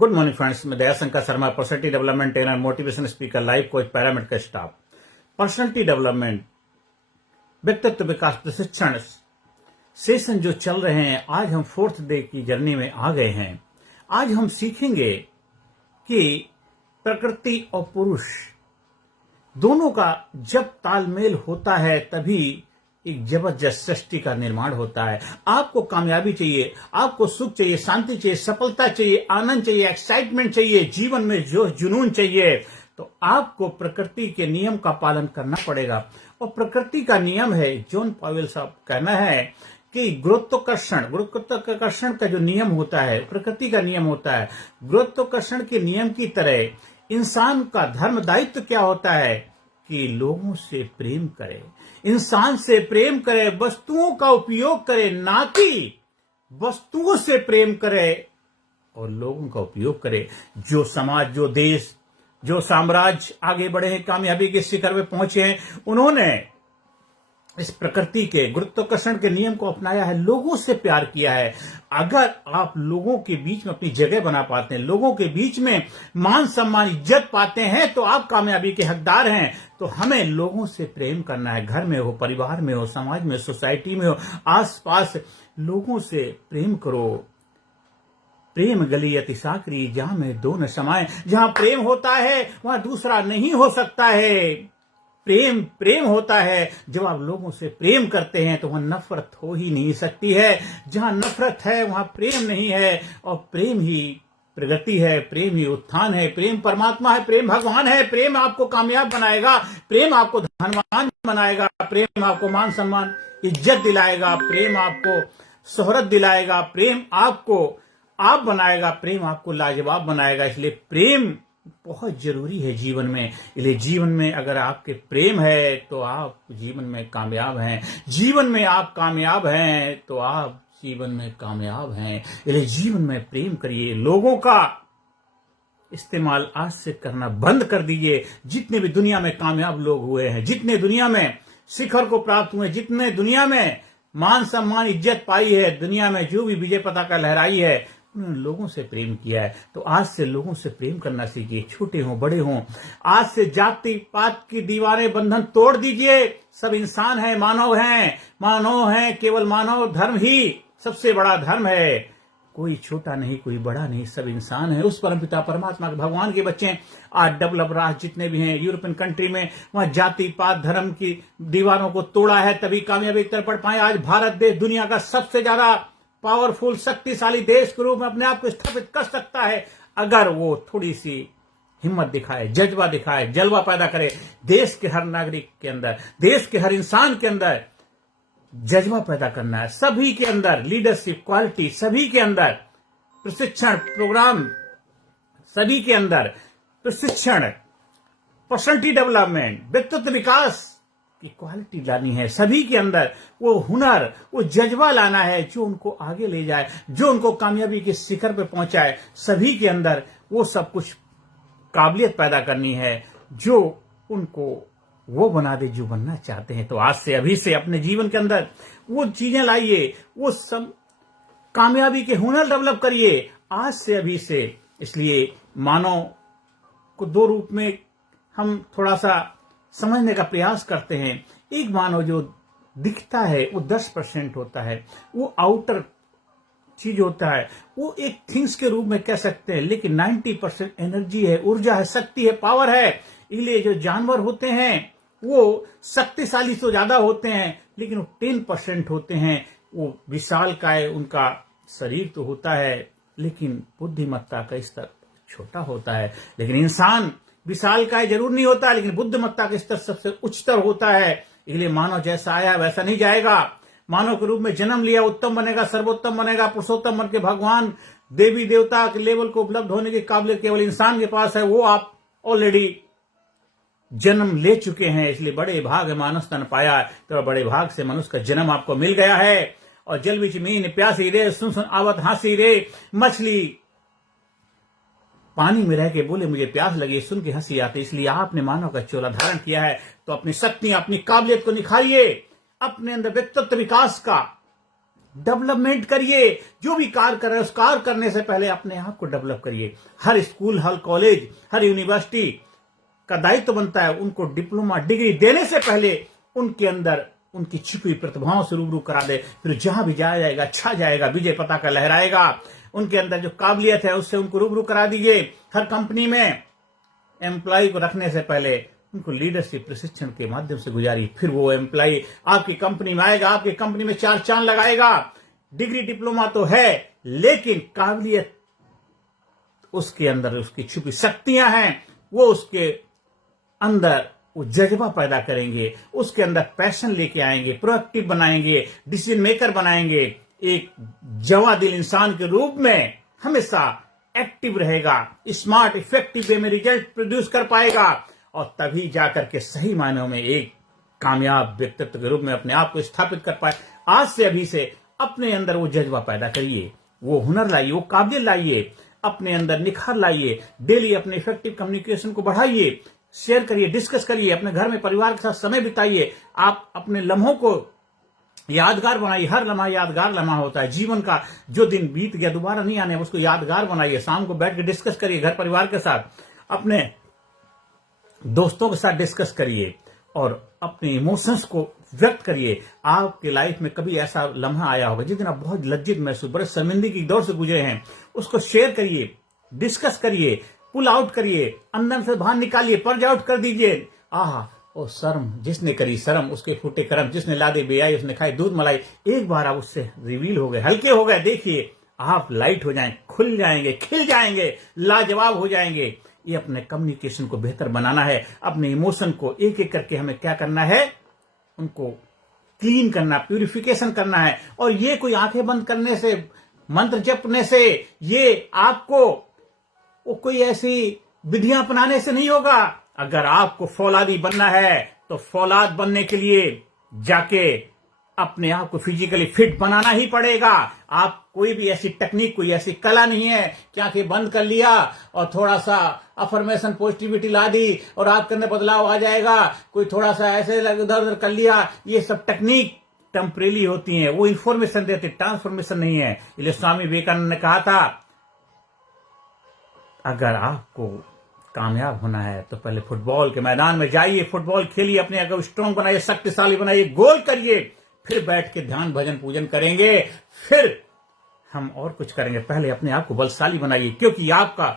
Good morning friends, मैं Dayashankar Sharma, personality development trainer, motivation speaker, life coach, pyramid का staff. Personality development, व्यक्तित्व विकास प्रशिक्षण session जो चल रहे हैं, आज हम 4th डे की जर्नी में आ गए हैं। आज हम सीखेंगे कि प्रकृति और पुरुष दोनों का जब तालमेल होता है तभी एक जबरदस्त सृष्टि का निर्माण होता है। आपको कामयाबी चाहिए, आपको सुख चाहिए, शांति चाहिए, सफलता चाहिए, आनंद चाहिए, एक्साइटमेंट चाहिए, जीवन में जोश जुनून चाहिए, तो आपको प्रकृति के नियम का पालन करना पड़ेगा। और प्रकृति का नियम है, जॉन पॉवेल साहब कहना है कि गुरुत्वाकर्षण का जो नियम होता है, प्रकृति का नियम होता है, गुरुत्वाकर्षण के नियम की तरह इंसान का धर्म दायित्व क्या होता है कि लोगों से प्रेम करे, इंसान से प्रेम करे, वस्तुओं का उपयोग करे, ना कि वस्तुओं से प्रेम करे और लोगों का उपयोग करे। जो समाज, जो देश, जो साम्राज्य आगे बढ़े हैं, कामयाबी के शिखर में पहुंचे हैं, उन्होंने इस प्रकृति के गुरुत्वाकर्षण के नियम को अपनाया है, लोगों से प्यार किया है। अगर आप लोगों के बीच में अपनी जगह बना पाते हैं, लोगों के बीच में मान सम्मान इज्जत पाते हैं, तो आप कामयाबी के हकदार हैं। तो हमें लोगों से प्रेम करना है, घर में हो, परिवार में हो, समाज में, सोसाइटी में हो, आसपास लोगों से प्रेम करो। प्रेम गली अति साकरी, जहां में दो न समाए। जहां प्रेम होता है वहां दूसरा नहीं हो सकता है। प्रेम होता है। जब आप लोगों से प्रेम करते हैं तो वहां नफरत हो ही नहीं सकती है। जहां नफरत है वहां प्रेम नहीं है। और प्रेम ही प्रगति है, प्रेम ही उत्थान है, प्रेम परमात्मा है, प्रेम भगवान है। प्रेम आपको कामयाब बनाएगा, प्रेम आपको धनवान बनाएगा, प्रेम आपको मान सम्मान इज्जत दिलाएगा, प्रेम आपको शोहरत दिलाएगा, प्रेम आपको आप बनाएगा, प्रेम आपको लाजवाब बनाएगा। इसलिए प्रेम बहुत जरूरी है जीवन में। इसलिए जीवन में अगर आपके प्रेम है तो आप जीवन में कामयाब हैं। जीवन में आप कामयाब हैं तो आप जीवन में कामयाब हैं। इसलिए जीवन में प्रेम करिए। लोगों का इस्तेमाल आज से करना बंद कर दीजिए। जितने भी दुनिया में कामयाब लोग हुए हैं, जितने दुनिया में शिखर को प्राप्त हुए, जितने दुनिया में मान सम्मान इज्जत पाई है, दुनिया में जो भी विजय पताका लहराई है, उन्होंने लोगों से प्रेम किया है। तो आज से लोगों से प्रेम करना सीखिए, छोटे हों बड़े हों। आज से जाति पात की दीवारें बंधन तोड़ दीजिए। सब इंसान हैं, मानव हैं, केवल मानव धर्म ही सबसे बड़ा धर्म है। कोई छोटा नहीं, कोई बड़ा नहीं, सब इंसान है। उस परमपिता परमात्मा के भगवान के बच्चे आज डेवलप राष्ट्र जितने भी हैं, यूरोपियन कंट्री में, वहां जाति पात धर्म की दीवारों को तोड़ा है, तभी कामयाबी की तरफ बढ़ पाए। आज भारत देश दुनिया का सबसे ज्यादा पावरफुल, शक्तिशाली देश के रूप में अपने आप को स्थापित कर सकता है, अगर वो थोड़ी सी हिम्मत दिखाए, जज्बा दिखाए, जलवा पैदा करे। देश के हर नागरिक के अंदर, देश के हर इंसान के अंदर जज्बा पैदा करना है। सभी के अंदर लीडरशिप क्वालिटी, सभी के अंदर प्रशिक्षण प्रोग्राम, सभी के अंदर प्रशिक्षण, पर्सनैलिटी डेवलपमेंट, व्यक्तित्व विकास की क्वालिटी लानी है। सभी के अंदर वो हुनर, वो जज्बा लाना है जो उनको आगे ले जाए, जो उनको कामयाबी के शिखर पे पहुंचाए। सभी के अंदर वो सब कुछ काबिलियत पैदा करनी है जो उनको वो बना दे जो बनना चाहते हैं। तो आज से, अभी से अपने जीवन के अंदर वो चीजें लाइए, वो सब कामयाबी के हुनर डेवलप करिए आज से, अभी से। इसलिए मानव को दो रूप में हम थोड़ा सा समझने का प्रयास करते हैं। एक मानव जो दिखता है वो 10% होता है, वो आउटर चीज होता है, वो एक थिंग्स के रूप में कह सकते हैं, लेकिन 90% एनर्जी है, ऊर्जा है, शक्ति है, पावर है। इसलिए जो जानवर होते हैं वो शक्तिशाली तो ज्यादा होते हैं, लेकिन वो 10% होते हैं। वो विशालकाय उनका शरीर तो होता है, लेकिन बुद्धिमत्ता का स्तर छोटा होता है। लेकिन इंसान विशालकाय जरूर नहीं होता, लेकिन बुद्धिमत्ता का स्तर सबसे उच्चतर होता है। इसलिए मानव जैसा आया वैसा नहीं जाएगा। मानव के रूप में जन्म लिया, उत्तम बनेगा, सर्वोत्तम बनेगा, पुरुषोत्तम बन के भगवान देवी देवता के लेवल को उपलब्ध होने की काबिलियत केवल इंसान के पास है। वो आप ऑलरेडी जन्म ले चुके हैं। इसलिए बड़े भाग मानस तन पाया, तो बड़े भाग से मनुष्य का जन्म आपको मिल गया है। और जल बिच मीन प्यासी रे, सुन सुन आवत हासी रे। मछली पानी में रह के बोले मुझे प्यास लगी, सुन के हंसी आती। इसलिए आपने मानव का चोला धारण किया है, तो अपनी शक्ति, अपनी काबिलियत को निखारिए। अपने अंदर व्यक्तित्व विकास का डेवलपमेंट करिए। जो भी कार्य कर रहे हैं उस कार्य करने से पहले अपने आप को डेवलप करिए। हर स्कूल, हर कॉलेज, हर यूनिवर्सिटी का दायित्व बनता है उनको डिप्लोमा डिग्री देने से पहले उनके अंदर उनकी छिपी प्रतिभाओं से रूबरू करा दे। फिर जहां भी जाया जाएगा, छा जाएगा, विजय पताका लहराएगा। उनके अंदर जो काबिलियत है उससे उनको रूबरू करा दीजिए। हर कंपनी में एम्प्लॉय को रखने से पहले उनको लीडरशिप प्रशिक्षण के माध्यम से गुजारिए। फिर वो एम्प्लॉय आपकी कंपनी में आएगा, आपकी कंपनी में चार चांद लगाएगा। डिग्री डिप्लोमा तो है, लेकिन काबिलियत उसके अंदर, उसकी छुपी शक्तियां हैं, वो उसके अंदर वो जज्बा पैदा करेंगे, उसके अंदर पैशन लेके आएंगे, प्रोएक्टिव बनाएंगे, डिसीजन मेकर बनाएंगे। एक जवां दिल इंसान के रूप में हमेशा एक्टिव रहेगा, स्मार्ट इफेक्टिव वे में रिजल्ट प्रोड्यूस कर पाएगा और तभी जाकर के सही मायनों में एक कामयाब व्यक्तित्व के रूप में अपने आप को स्थापित कर पाए। आज से, अभी से अपने अंदर वो जज्बा पैदा करिए, वो हुनर लाइए, वो काबिलियत लाइए, अपने अंदर निखार लाइए। डेली अपने इफेक्टिव कम्युनिकेशन को बढ़ाइए, शेयर करिए, डिस्कस करिए, अपने घर में परिवार के साथ समय बिताइए। आप अपने लम्हों को यादगार बनाइए। हर लम्हा यादगार लम्हा होता है। जीवन का जो दिन बीत गया दोबारा नहीं आने, उसको यादगार बनाइए। शाम को बैठ के डिस्कस करिए घर परिवार के साथ, अपने दोस्तों के साथ डिस्कस करिए और अपने इमोशंस को व्यक्त करिए। आपके लाइफ में कभी ऐसा लम्हा आया होगा जिस दिन आप बहुत लज्जित महसूस, बड़े शर्मिंदगी की दौर से गुजरे हैं, उसको शेयर करिए, डिस्कस करिए, पुल आउट करिए, अंदर से बाहर निकालिए, पर्ज आउट कर दीजिए। आहा, ओ शर्म जिसने करी शर्म उसके फूटे करम, जिसने लादे बेआई उसने खाई दूध मलाई। एक बार आप उससे रिवील हो गए, हल्के हो गए, देखिए आप लाइट हो जाएं, खुल जाएंगे, खिल जाएंगे, लाजवाब हो जाएंगे। ये अपने कम्युनिकेशन को बेहतर बनाना है। अपने इमोशन को एक एक करके हमें क्या करना है, उनको क्लीन करना, प्यूरिफिकेशन करना है। और ये कोई आंखें बंद करने से, मंत्र जपने से, ये आपको वो कोई ऐसी विधियां अपनाने से नहीं होगा। अगर आपको फौलादी बनना है तो फौलाद बनने के लिए जाके अपने आप को फिजिकली फिट बनाना ही पड़ेगा। आप कोई भी ऐसी टेक्निक, कोई ऐसी कला नहीं है कि आंखें बंद कर लिया और थोड़ा सा अफर्मेशन पॉजिटिविटी ला दी और आपके अंदर बदलाव आ जाएगा। कोई थोड़ा सा ऐसे इधर उधर कर लिया, ये सब टेक्निक टेम्परेरी होती हैं, वो इंफॉर्मेशन देती, ट्रांसफॉर्मेशन नहीं है। इसलिए स्वामी विवेकानंद ने कहा था, अगर आपको कामयाब होना है तो पहले फुटबॉल के मैदान में जाइए, फुटबॉल खेलिए, अपने अगर स्ट्रॉन्ग बनाइए, शक्तिशाली बनाइए, गोल करिए, फिर बैठ के ध्यान भजन पूजन करेंगे, फिर हम और कुछ करेंगे। पहले अपने आप को बलशाली बनाइए, क्योंकि आपका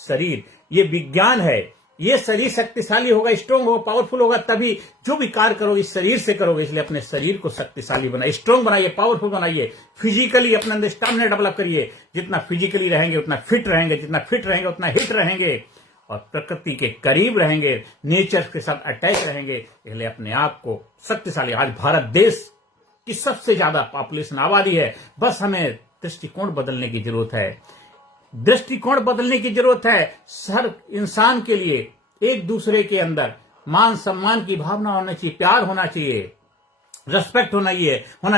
शरीर ये विज्ञान है। ये शरीर शक्तिशाली होगा, स्ट्रॉन्ग होगा, पावरफुल होगा, तभी जो भी कार्य करोगे इस शरीर से करोगे। इसलिए अपने शरीर को शक्तिशाली बनाइए, स्ट्रॉन्ग बनाइए, पावरफुल बनाइए। फिजिकली अपने अंदर स्टैमिना डेवलप करिए। जितना फिजिकली रहेंगे उतना फिट रहेंगे, जितना फिट रहेंगे उतना हिट रहेंगे और प्रकृति के करीब रहेंगे, नेचर के साथ अटैच रहेंगे। इसलिए अपने आप को शक्तिशाली। आज भारत देश की सबसे ज्यादा पॉपुलेशन आबादी है, बस हमें दृष्टिकोण बदलने की जरूरत है। दृष्टिकोण बदलने की जरूरत है। हर इंसान के लिए एक दूसरे के अंदर मान सम्मान की भावना होनी चाहिए, प्यार होना चाहिए, रेस्पेक्ट होना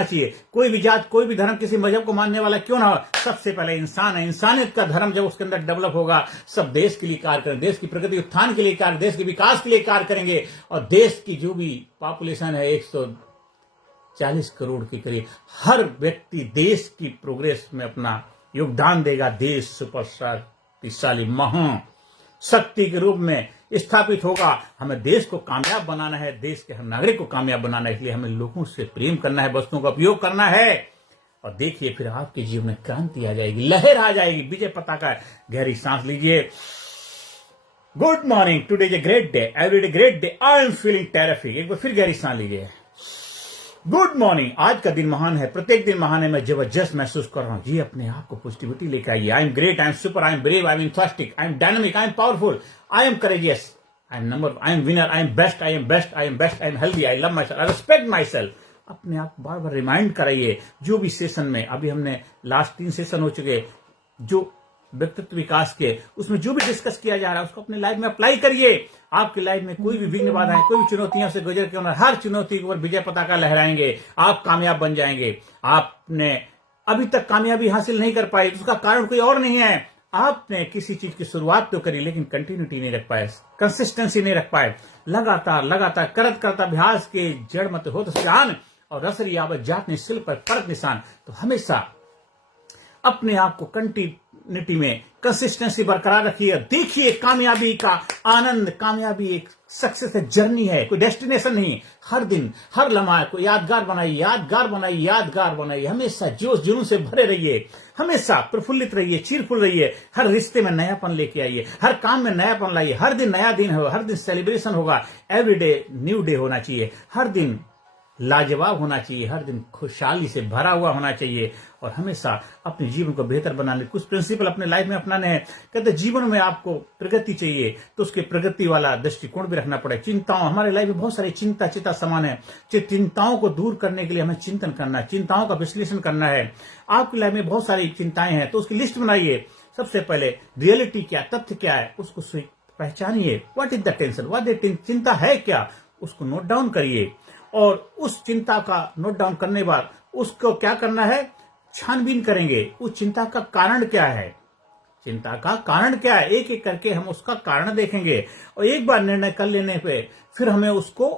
चाहिए। कोई भी जात, कोई भी धर्म, किसी मजहब को मानने वाला क्यों ना हो, सबसे पहले इंसान है। इंसानियत का धर्म जब उसके अंदर डेवलप होगा, सब देश के लिए कार्य करेंगे, देश की प्रगति उत्थान के लिए कार्य, देश के विकास के लिए कार्य करेंगे। और देश की जो भी पॉपुलेशन है 140 करोड़ के करीब, हर व्यक्ति देश की प्रोग्रेस में अपना योगदान देगा। देश सुपर शक्तिशाली महान शक्ति के रूप में स्थापित होगा। हमें देश को कामयाब बनाना है, देश के हर नागरिक को कामयाब बनाना है। इसलिए हमें लोगों से प्रेम करना है, वस्तुओं का उपयोग करना है। और देखिए फिर आपके जीवन में क्रांति आ जाएगी, लहर आ जाएगी, विजय पताका। गहरी सांस लीजिए। Good morning, today is a great day, every day great day, I am feeling terrific. एक बार फिर गहरी सांस लीजिए। गुड मॉर्निंग, आज का दिन महान है, प्रत्येक दिन महान है। मैं जबरदस्त महसूस कर रहा हूं जी। अपने आप को पॉजिटिविटी लेकर आइए। I am great, I am super, I am brave, I am enthusiastic, I am dynamic, I am powerful, I am courageous, I am number, I am winner, I am best, I am best, I am best, I am healthy, I love my self, I respect my self. अपने आप को बार बार remind कराइए। जो भी session में, अभी हमने last 3 session हो चुके जो व्यक्तित्व विकास के, उसमें जो भी डिस्कस किया जा रहा है उसको अपने लाइफ में अप्लाई करिए। आपकी लाइफ में कोई भी विघ्न बाधाएं, कोई भी चुनौतियों से गुजर के होना, हर चुनौती के ऊपर विजय पताका लहराएंगे, आप कामयाब बन जाएंगे। आपने अभी तक कामयाबी हासिल नहीं कर पाई, उसका कारण कोई और नहीं है। आपने किसी चीज की शुरुआत तो करी लेकिन कंटिन्यूटी नहीं रख पाए, कंसिस्टेंसी नहीं रख पाए। लगातार करत अभ्यास के जड़ मत हो तो जान। और रसरी यावत जात ने सिल पर परत निशान। तो हमेशा अपने आप को कंटिन्यूटी में कंसिस्टेंसी बरकरार रखिए। देखिए कामयाबी का आनंद, कामयाबी एक सक्सेस है, जर्नी है, कोई डेस्टिनेशन नहीं। हर दिन हर लम्हा को यादगार बनाइए, यादगार बनाइए, यादगार बनाइए। हमेशा जोश जुनून से भरे रहिए, हमेशा प्रफुल्लित रहिए, चीरफुल रहिए। हर रिश्ते में नयापन लेके आइए, हर काम में नयापन लाइए। हर दिन नया दिन होगा, हर दिन सेलिब्रेशन होगा। एवरीडे न्यू डे होना चाहिए, हर दिन लाजवाब होना चाहिए, हर दिन खुशहाली से भरा हुआ होना चाहिए। और हमेशा अपने जीवन को बेहतर बनाने कुछ प्रिंसिपल अपने लाइफ में अपनाने हैं। कहते जीवन में आपको प्रगति चाहिए तो उसके प्रगति वाला दृष्टिकोण भी रखना पड़े। चिंताओं, हमारे लाइफ में बहुत सारी चिंता समान है। चिंताओं को दूर करने के लिए हमें चिंतन करना है, चिंताओं का विश्लेषण करना है। आपकी लाइफ में बहुत सारी चिंताएं हैं तो उसकी लिस्ट बनाइए। सबसे पहले रियलिटी क्या, तथ्य क्या है, उसको पहचानिए। What is the tension, what is चिंता है क्या, उसको नोट डाउन करिए। और उस चिंता का नोट डाउन करने के बाद उसको क्या करना है, छानबीन करेंगे। उस चिंता का कारण क्या है, चिंता का कारण क्या है, एक एक करके हम उसका कारण देखेंगे। और एक बार निर्णय कर लेने पे फिर हमें उसको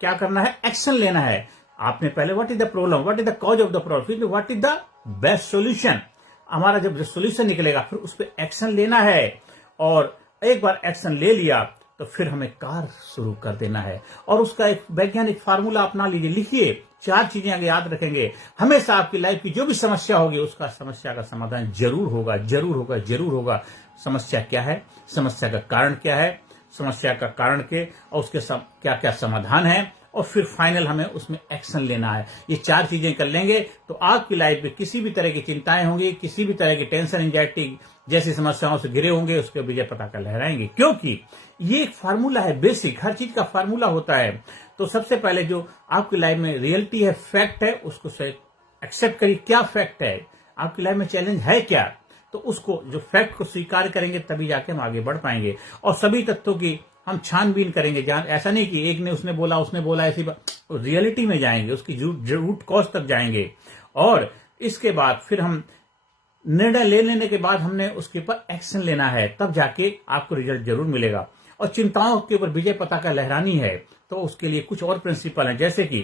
क्या करना है, एक्शन लेना है। आपने पहले what is the problem, what is the cause of the problem, फिर what is the best solution. हमारा जब सोल्यूशन निकलेगा फिर उस पर एक्शन लेना है। और एक बार एक्शन ले लिया तो फिर हमें कार्य शुरू कर देना है। और उसका एक वैज्ञानिक फार्मूला अपना लीजिए, लिखिए। 4 चीजें आगे याद रखेंगे। हमेशा आपकी लाइफ की जो भी समस्या होगी उसका समस्या का समाधान जरूर होगा, जरूर होगा, जरूर होगा। समस्या क्या है, समस्या का कारण क्या है, समस्या का कारण के और उसके क्या क्या समाधान है, और फिर फाइनल हमें उसमें एक्शन लेना है। ये 4 चीजें कर लेंगे तो आपकी लाइफ में किसी भी तरह की चिंताएं होंगी, किसी भी तरह की टेंशन, एंजाइटी जैसी समस्याओं से घिरे होंगे, उसके विजय पताका लहराएंगे। क्योंकि ये एक फार्मूला है, बेसिक, हर चीज का फार्मूला होता है। तो सबसे पहले जो आपकी लाइफ में रियलिटी है, फैक्ट है, उसको एक्सेप्ट करिए। क्या फैक्ट है, आपकी लाइफ में चैलेंज है क्या, तो उसको जो फैक्ट को स्वीकार करेंगे तभी जाके हम आगे बढ़ पाएंगे। और सभी तथ्यों की हम छानबीन करेंगे। ऐसा नहीं कि एक ने उसने बोला ऐसी बात, रियलिटी में जाएंगे, उसकी रूट कॉज तक जाएंगे। और इसके बाद फिर हम निर्णय ले लेने के बाद हमने उसके ऊपर एक्शन लेना है, तब जाके आपको रिजल्ट जरूर मिलेगा। और चिंताओं के ऊपर विजय पताका लहरानी है तो उसके लिए कुछ और प्रिंसिपल हैं, जैसे कि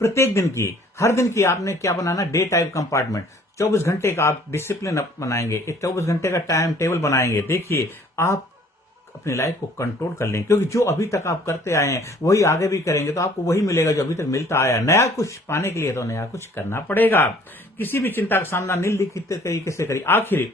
प्रत्येक दिन की, हर दिन की आपने क्या बनाना, डे टाइम कंपार्टमेंट। 24 घंटे का आप डिसिप्लिन बनाएंगे, एक 24 घंटे का टाइम टेबल बनाएंगे। देखिए आप अपनी लाइफ को कंट्रोल कर लेंगे, क्योंकि जो अभी तक आप करते आए हैं वही आगे भी करेंगे तो आपको वही मिलेगा जो अभी तक मिलता आया। नया कुछ पाने के लिए तो नया कुछ करना पड़ेगा। किसी भी चिंता का सामना निम्नलिखित तरीके से करिए। आखिर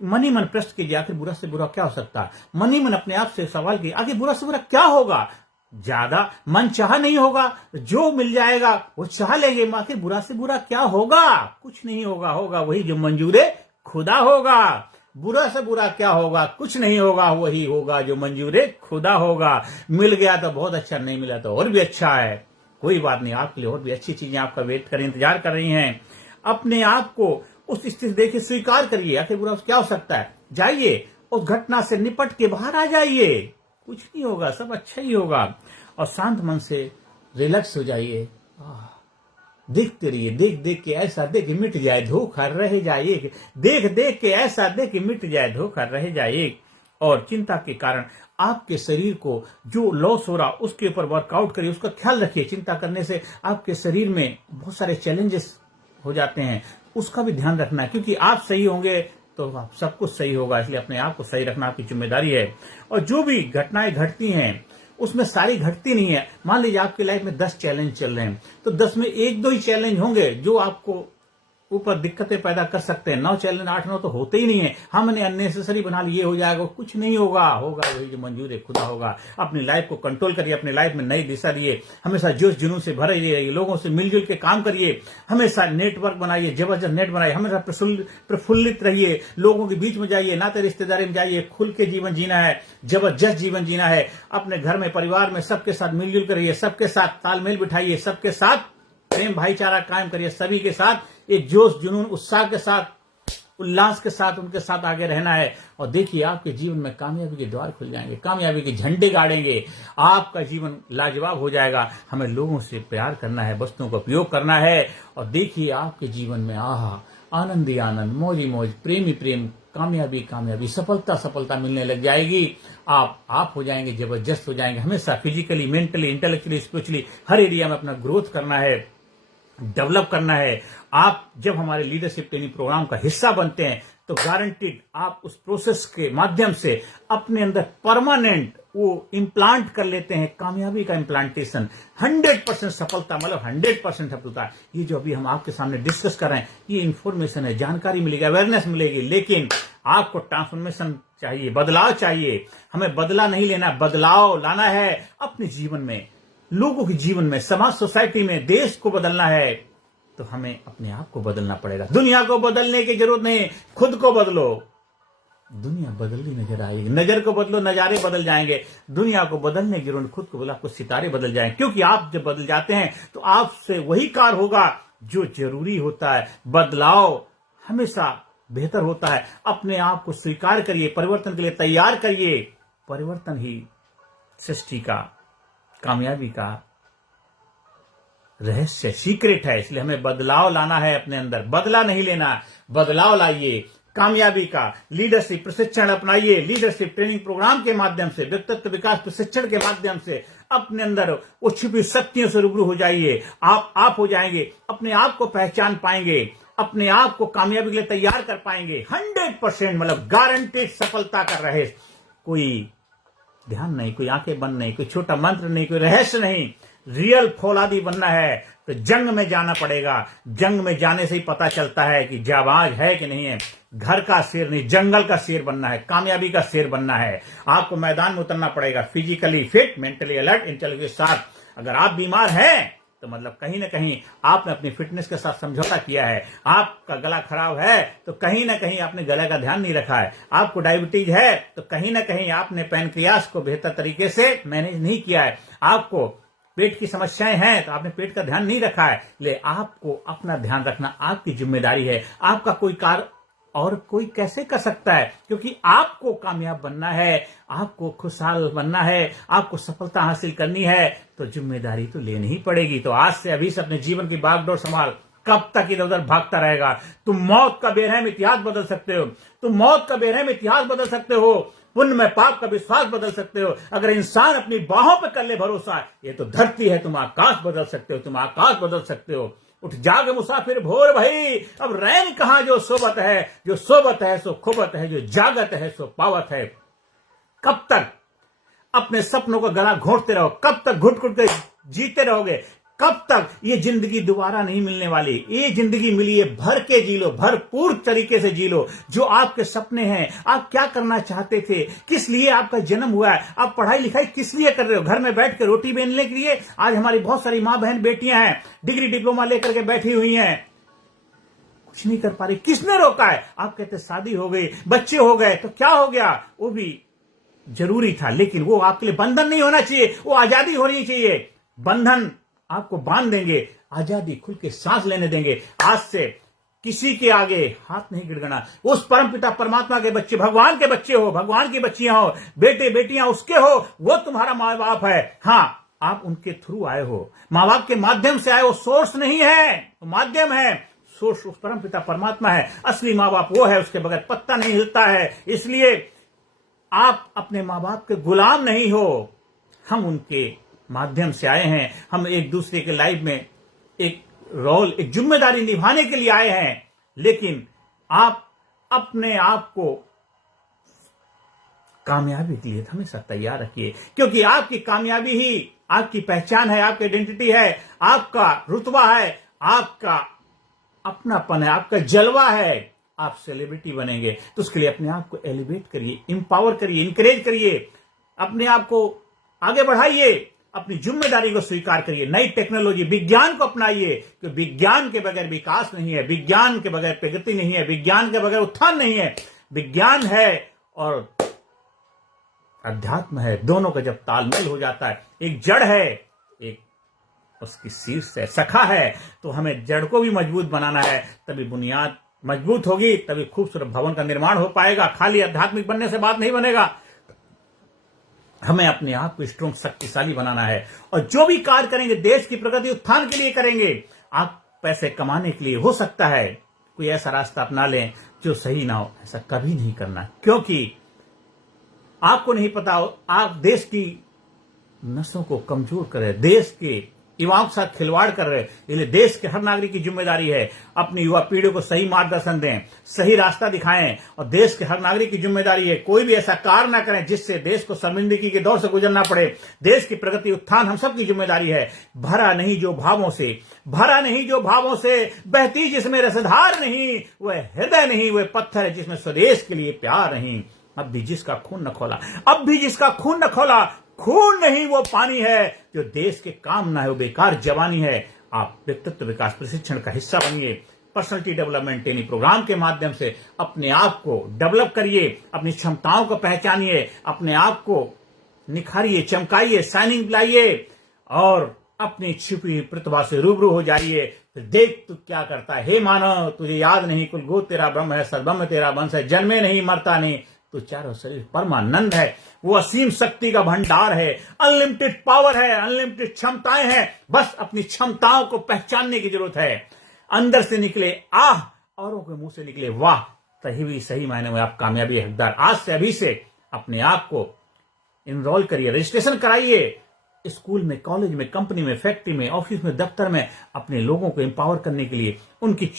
मन ही मन प्रश्न कीजिए, आखिर बुरा से बुरा क्या हो सकता है। मन ही मन अपने आप से सवाल कीजिए, आखिर बुरा से बुरा क्या होगा। ज्यादा मन चाह नहीं होगा, जो मिल जाएगा वो चाह लेंगे। आखिर बुरा से बुरा क्या होगा, कुछ नहीं होगा, होगा वही जो मंजूरे खुदा होगा। बुरा से बुरा क्या होगा, कुछ नहीं होगा, वही होगा जो मंजूरे खुदा होगा। मिल गया तो बहुत अच्छा, नहीं मिला तो और भी अच्छा है। कोई बात नहीं, आपके लिए और भी अच्छी चीजें आपका वेट कर इंतजार कर रही हैं। अपने आप को उस स्थिति देखिए, स्वीकार करिए, आखिर बुरा क्या हो सकता है। जाइए उस घटना से निपट के बाहर आ जाइए, कुछ नहीं होगा, सब अच्छा ही होगा। और शांत मन से रिलैक्स हो जाइए। देखते रहिए, देख देख के ऐसा देख मिट जाए धोखा रह जाए, देख देख के ऐसा देख मिट जाए धोखा रह जाए। और चिंता के कारण आपके शरीर को जो लॉस हो रहा उसके ऊपर वर्कआउट करिए, उसका ख्याल रखिए। चिंता करने से आपके शरीर में बहुत सारे चैलेंजेस हो जाते हैं, उसका भी ध्यान रखना है। क्योंकि आप सही होंगे तो सब कुछ सही होगा, इसलिए अपने आप को सही रखना आपकी जिम्मेदारी है। और जो भी घटनाएं घटती हैं उसमें सारी घटती नहीं है। मान लीजिए आपकी लाइफ में 10 चैलेंज चल रहे हैं तो 10 में 1-2 ही चैलेंज होंगे जो आपको ऊपर दिक्कतें पैदा कर सकते हैं। 9 चैलेंज 8-9 तो होते ही नहीं है। हमने अननेसेसरी बना लिए, हो जाएगा, कुछ नहीं होगा, होगा वही जो मंजूर है खुदा होगा। अपनी लाइफ को कंट्रोल करिए, अपनी लाइफ में नई दिशा दिए, हमेशा जोश जुनून से भरे रहिए, लोगों से मिलजुल के काम करिए, हमेशा नेटवर्क बनाइए, जबरदस्त नेट बनाइए, हमेशा प्रफुल्लित रहिए, लोगों के बीच में जाइए, नाते रिश्तेदारी में जाइए। खुल के जीवन जीना है, जबरदस्त जीवन जीना है। अपने घर में, परिवार में सबके साथ मिलजुल कर रहिए, सबके साथ तालमेल बिठाइए, सबके साथ प्रेम भाईचारा कायम करिए, सभी के साथ एक जोश जुनून उत्साह के साथ, उल्लास के साथ उनके साथ आगे रहना है। और देखिए आपके जीवन में कामयाबी के द्वार खुल जाएंगे, कामयाबी के झंडे गाड़ेंगे, आपका जीवन लाजवाब हो जाएगा। हमें लोगों से प्यार करना है, वस्तुओं का उपयोग करना है। और देखिए आपके जीवन में आनंद ही आनंद, मौज ही मौज, प्रेम ही प्रेम, कामयाबी कामयाबी, सफलता सफलता मिलने लग जाएगी। आप हो जाएंगे, जबरदस्त हो जाएंगे। हमेशा फिजिकली, मेंटली, इंटेलेक्चुअली, स्पिरिचुअली हर एरिया में अपना ग्रोथ करना है, डेवलप करना है। आप जब हमारे लीडरशिप ट्रेनिंग प्रोग्राम का हिस्सा बनते हैं तो गारंटीड आप उस प्रोसेस के माध्यम से अपने अंदर परमानेंट वो इम्प्लांट कर लेते हैं, कामयाबी का इम्प्लांटेशन। 100% सफलता, मतलब 100% सफलता। ये जो अभी हम आपके सामने डिस्कस कर रहे हैं, ये इंफॉर्मेशन है, जानकारी मिलेगी, अवेयरनेस मिलेगी, लेकिन आपको ट्रांसफॉर्मेशन चाहिए, बदलाव चाहिए। हमें बदला नहीं लेना, बदलाव लाना है अपने जीवन में, लोगों के जीवन में, समाज, सोसाइटी में, देश को बदलना है। तो हमें अपने आप को बदलना पड़ेगा। दुनिया को बदलने की जरूरत नहीं, खुद को बदलो, दुनिया बदलती नजर आएगी। नजर को बदलो, नजारे बदल जाएंगे। दुनिया को बदलने की जरूरत, खुद को बदलो, आपको सितारे बदल जाएंगे। क्योंकि आप जब बदल जाते हैं तो आपसे वही कार्य होगा जो जरूरी होता है। बदलाव हमेशा बेहतर होता है। अपने आप को स्वीकार करिए, परिवर्तन के लिए तैयार करिए। परिवर्तन ही सृष्टि का, कामयाबी का रहस्य, सीक्रेट है। इसलिए हमें बदलाव लाना है अपने अंदर, बदला नहीं लेना, बदलाव लाइए। कामयाबी का लीडरशिप प्रशिक्षण अपनाइए। लीडरशिप ट्रेनिंग प्रोग्राम के माध्यम से, व्यक्तित्व विकास प्रशिक्षण के माध्यम से अपने अंदर वो छिपी शक्तियों से रूबरू हो जाइए। आप हो जाएंगे, अपने आप को पहचान पाएंगे, अपने आप को कामयाबी के लिए तैयार कर पाएंगे। 100% मतलब गारंटेड सफलता का रहस्य। कोई ध्यान नहीं, कोई आंखें बंद नहीं, कोई छोटा मंत्र नहीं, कोई रहस्य नहीं। रियल फौलादी बनना है तो जंग में जाना पड़ेगा। जंग में जाने से ही पता चलता है कि जाबाज है कि नहीं है। घर का शेर नहीं, जंगल का शेर बनना है, कामयाबी का शेर बनना है। आपको मैदान में उतरना पड़ेगा, physically fit, mentally alert, intellectually के साथ। अगर आप बीमार हैं तो मतलब कहीं ना कहीं आपने अपनी फिटनेस के साथ समझौता किया है। आपका गला खराब है तो कहीं ना कहीं आपने गले का ध्यान नहीं रखा है। आपको डायबिटीज है तो कहीं ना कहीं आपने पैनक्रियास को बेहतर तरीके से मैनेज नहीं किया है। आपको पेट की समस्याएं हैं तो आपने पेट का ध्यान नहीं रखा है। ले आपको अपना ध्यान रखना आपकी जिम्मेदारी है। आपका कोई कार्य और कोई कैसे कर सकता है? क्योंकि आपको कामयाब बनना है, आपको खुशहाल बनना है, आपको सफलता हासिल करनी है, तो जिम्मेदारी तो लेनी ही पड़ेगी। तो आज से अभी से अपने जीवन की बागडोर संभाल। कब तक इधर उधर भागता रहेगा? तुम मौत का बेरहम इतिहास बदल सकते हो। तुम मौत का बेरहम इतिहास बदल सकते हो। पुण्य में पाप का विश्वास बदल सकते हो। अगर इंसान अपनी बाहों पर कर ले भरोसा, ये तो धरती है, तुम आकाश बदल सकते हो, तुम आकाश बदल सकते हो। उठ जाग मुसाफिर भोर भई, अब रैन कहां जो सोबत है, जो सोबत है सो खुबत है, जो जागत है सो पावत है। कब तक अपने सपनों का गला घोंटते रहो? कब तक घुट घुट के जीते रहोगे? कब तक? ये जिंदगी दोबारा नहीं मिलने वाली। ये जिंदगी मिली है, भर के जी लो, भरपूर तरीके से जी लो। जो आपके सपने हैं, आप क्या करना चाहते थे, किस लिए आपका जन्म हुआ है, आप पढ़ाई लिखाई किस लिए कर रहे हो? घर में बैठ के रोटी बेलने के लिए? आज हमारी बहुत सारी माँ बहन बेटियां हैं, डिग्री डिप्लोमा लेकर के बैठी हुई हैं, कुछ नहीं कर पा रही। किसने रोका है? आप कहते शादी हो गई, बच्चे हो गए तो क्या हो गया, वो भी जरूरी था, लेकिन वो आपके लिए बंधन नहीं होना चाहिए, वो आजादी होनी चाहिए। बंधन आपको बांध देंगे, आजादी खुल के सांस लेने देंगे। आज से किसी के आगे हाथ नहीं गिड़गना। उस परमपिता परमात्मा के बच्चे, भगवान के बच्चे हो, भगवान की बच्चियां हो, बेटे बेटियां उसके हो, वो तुम्हारा माँ बाप है। हाँ, आप उनके थ्रू आए हो, माँ बाप के माध्यम से आए हो। सोर्स नहीं है, माध्यम है। सोर्स उस परमपिता परमात्मा है। असली माँ बाप वो है, उसके बगैर पत्ता नहीं हिलता है। इसलिए आप अपने माँ बाप के गुलाम नहीं हो, हम उनके माध्यम से आए हैं। हम एक दूसरे के लाइफ में एक रोल, एक जिम्मेदारी निभाने के लिए आए हैं। लेकिन आप अपने आप को कामयाबी के लिए हमेशा तैयार रखिए, क्योंकि आपकी कामयाबी ही आपकी पहचान है, आपकी आइडेंटिटी है, आपका रुतबा है, आपका अपनापन है, आपका जलवा है। आप सेलिब्रिटी बनेंगे तो उसके लिए अपने आप को एलिवेट करिए, इंपावर करिए, इंकरेज करिए, अपने आप को आगे बढ़ाइए, अपनी जिम्मेदारी को स्वीकार करिए। नई टेक्नोलॉजी, विज्ञान को अपनाइए, कि विज्ञान के बगैर विकास नहीं है, विज्ञान के बगैर प्रगति नहीं है, विज्ञान के बगैर उत्थान नहीं है। विज्ञान है और अध्यात्म है, दोनों का जब तालमेल हो जाता है, एक जड़ है, एक उसकी शीर्ष है, सखा है, तो हमें जड़ को भी मजबूत बनाना है। तभी बुनियाद मजबूत होगी, तभी खूबसूरत भवन का निर्माण हो पाएगा। खाली आध्यात्मिक बनने से बात नहीं बनेगा। हमें अपने आप को स्ट्रॉन्ग, शक्तिशाली बनाना है, और जो भी कार्य करेंगे देश की प्रगति उत्थान के लिए करेंगे। आप पैसे कमाने के लिए हो सकता है कोई ऐसा रास्ता अपना लें जो सही ना हो, ऐसा कभी नहीं करना, क्योंकि आपको नहीं पता, आप देश की नसों को कमजोर कर रहे, देश के युवाओं के साथ खिलवाड़ कर रहे। इसलिए देश के हर नागरिक की जिम्मेदारी है अपनी युवा पीढ़ी को सही मार्गदर्शन दें, सही रास्ता दिखाएं, और देश के हर नागरिक की जिम्मेदारी है कोई भी ऐसा कार्य ना करें जिससे देश को शर्मिंदगी के दौर से गुजरना पड़े। देश की प्रगति उत्थान हम सबकी जिम्मेदारी है। भरा नहीं जो भावों से बहती जिसमें रसधार नहीं, वह हृदय नहीं, वह पत्थर है जिसमें स्वदेश के लिए प्यार नहीं। अब भी जिसका खून न खोला, खून नहीं वो पानी है, जो देश के काम ना है वो बेकार जवानी है। आप व्यक्तित्व विकास प्रशिक्षण का हिस्सा बनिए। पर्सनालिटी डेवलपमेंट ट्रेनिंग प्रोग्राम के माध्यम से अपने आप को डेवलप करिए, अपनी क्षमताओं को पहचानिए, अपने आप को निखारिए, चमकाइए, शाइनिंग लाइए, और अपनी छिपी प्रतिभा से रूबरू हो जाइए। फिर देख तू क्या करता है। हे मानव, तुझे याद नहीं कुलभूत तेरा ब्रह्म है, सद्ब्रह्म तेरा वंश है, जन्मे नहीं मरता नहीं, तो चारों शरीर परमानंद है। वो असीम शक्ति का भंडार है, अनलिमिटेड पावर है, अनलिमिटेड क्षमताएं हैं। बस अपनी क्षमताओं को पहचानने की जरूरत है। अंदर से निकले आह, औरों के मुंह से निकले वाह, तभी सही मायने में आप कामयाबी हकदार। आज से अभी से अपने आप को इनरोल करिए, रजिस्ट्रेशन कराइए। स्कूल में, कॉलेज में, कंपनी में, फैक्ट्री में, ऑफिस में, दफ्तर में अपने लोगों को एम्पावर करने के लिए, उनकी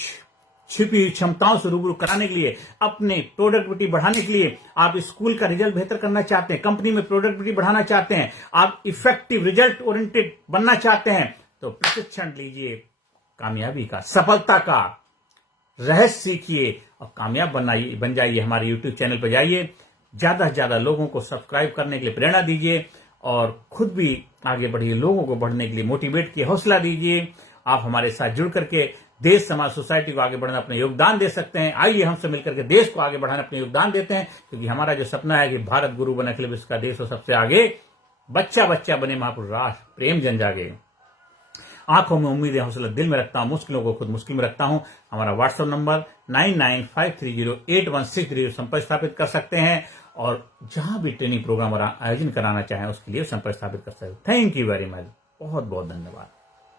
छिपी हुई क्षमताओं से रूबरू कराने के लिए, अपने प्रोडक्टिविटी बढ़ाने के लिए। आप स्कूल का रिजल्ट बेहतर करना चाहते हैं, कंपनी में प्रोडक्टिविटी बढ़ाना चाहते हैं, आप इफेक्टिव रिजल्ट ओरिएंटेड बनना चाहते हैं, तो प्रशिक्षण लीजिए। कामयाबी का, सफलता का रहस्य सीखिए और कामयाब बन जाइए। हमारे यूट्यूब चैनल पर जाइए, ज्यादा से ज्यादा लोगों को सब्सक्राइब करने के लिए प्रेरणा दीजिए, और खुद भी आगे बढ़िए, लोगों को बढ़ने के लिए मोटिवेट किए, हौसला दीजिए। आप हमारे साथ जुड़ करके देश, समाज, सोसाइटी को आगे बढ़ाने अपना योगदान दे सकते हैं। आइए हमसे मिलकर के देश को आगे बढ़ाने अपना योगदान देते हैं, क्योंकि हमारा जो सपना है कि भारत गुरु बने, अखिल विश्व का देश हो सबसे आगे, बच्चा बच्चा बने महापुरुष राष्ट्र, प्रेम जन जागे। आंखों में उम्मीद है, हौसला दिल में रखता हूं, मुश्किलों को खुद मुश्किल में रखता हूं। हमारा व्हाट्सएप नंबर 9953081630 संपर्क स्थापित कर सकते हैं, और जहां भी ट्रेनिंग प्रोग्राम आयोजन कराना चाहें उसके लिए संपर्क स्थापित कर सकते हैं। थैंक यू वेरी मच, बहुत बहुत धन्यवाद।